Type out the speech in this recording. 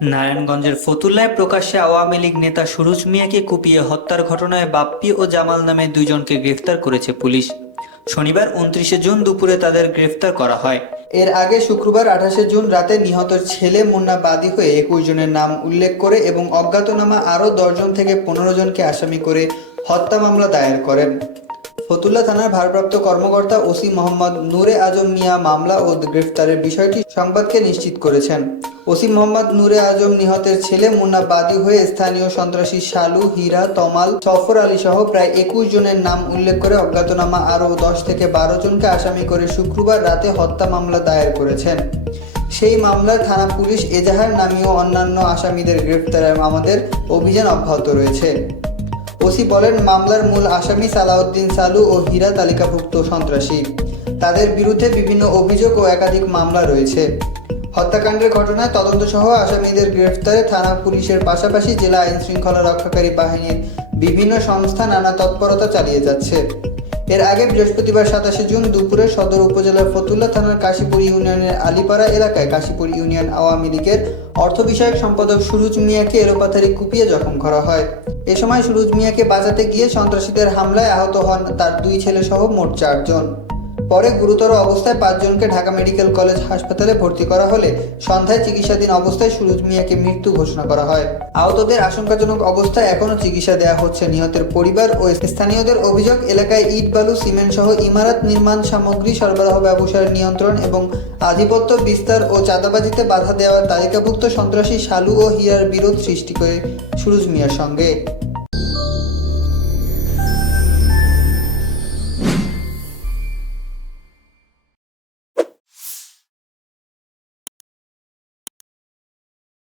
নারায়ণগঞ্জের ফতুল্লায় প্রকাশ্যে আওয়ামী লীগ নেতা সুরুজ মিয়াকে কুপিয়ে হত্যার ঘটনায় বাপ্পি ও জামাল নামে দুইজনকে গ্রেফতার করেছে পুলিশ। শনিবার উনত্রিশে জুন দুপুরে তাদের গ্রেফতার করা হয়। এর আগে শুক্রবার আঠাশে জুন রাতে নিহত ছেলে মুন্না বাদী হয়ে একুশ জনের নাম উল্লেখ করে এবং অজ্ঞাতনামা আরও দশজন থেকে পনেরো জনকে আসামি করে হত্যা মামলা দায়ের করেন। ফতুল্লা থানার ভারপ্রাপ্ত কর্মকর্তা ওসি মোহাম্মদ নূরে আজম মিয়া মামলা ও গ্রেফতারের বিষয়টি সংবাদকে নিশ্চিত করেছেন। ওসি মোহাম্মদ নূরে আজম নিহতের ছেলে মুন্না বাদী হয়ে স্থানীয় সন্ত্রাসী শালু, হীরা, তমাল, সফর আলী সহ প্রায় একুশ জনের নাম উল্লেখ করে অজ্ঞাতনামা আরও দশ থেকে বারো জনকে আসামি করে শুক্রবার রাতে হত্যা মামলা দায়ের করেছেন। সেই মামলার থানা পুলিশ এজাহার নামীয় অন্যান্য আসামিদের গ্রেফতারে আমাদের অভিযান অব্যাহত রয়েছে। ওসি বলেন, মামলার মূল আসামি সালাউদ্দিন সালু ও হীরা তালিকাভুক্ত সন্ত্রাসী। তাদের বিরুদ্ধে বিভিন্ন অভিযোগ ও একাধিক মামলা রয়েছে। হত্যাকাণ্ডের ঘটনায় তদন্ত সহ আসামিদের গ্রেফতারে থানা পুলিশের পাশাপাশি জেলা আইনশৃঙ্খলা রক্ষাকারী বাহিনীর বিভিন্ন সংস্থা নানা তৎপরতা চালিয়ে যাচ্ছে। এর আগে বৃহস্পতিবার সাতাশে জুন দুপুরে সদর উপজেলার ফতুল্লা থানার কাশীপুর ইউনিয়নের আলিপাড়া এলাকায় কাশীপুর ইউনিয়ন আওয়ামী লীগের অর্থ বিষয়ক সম্পাদক সুরুজ মিয়াকে এলোপাথারি কুপিয়ে জখম করা হয়। এ সময় সুরুজ মিয়াকে বাঁচাতে গিয়ে সন্ত্রাসীদের হামলায় আহত হন তার দুই ছেলে সহ মোট চারজন। পরে গুরুতর অবস্থায় পাঁচজনকে ঢাকা মেডিকেল কলেজ হাসপাতালে ভর্তি করা হলে সন্ধ্যায় চিকিৎসাধীন অবস্থায় সুরুজ মিয়াকে মৃত্যু ঘোষণা করা হয়। আহতদের আশঙ্কাজনক অবস্থায় এখনও চিকিৎসা দেওয়া হচ্ছে। নিহতের পরিবার ও স্থানীয়দের অভিযোগ, এলাকায় ইট, বালু সিমেন্ট সহ ইমারত নির্মাণ সামগ্রী সরবরাহ ব্যবসার নিয়ন্ত্রণ এবং আধিপত্য বিস্তার ও চাঁদাবাজিতে বাধা দেওয়ার তালিকাভুক্ত সন্ত্রাসী শালু ও হিয়ার বিরোধ সৃষ্টি করে সুরুজ মিয়ার সঙ্গে।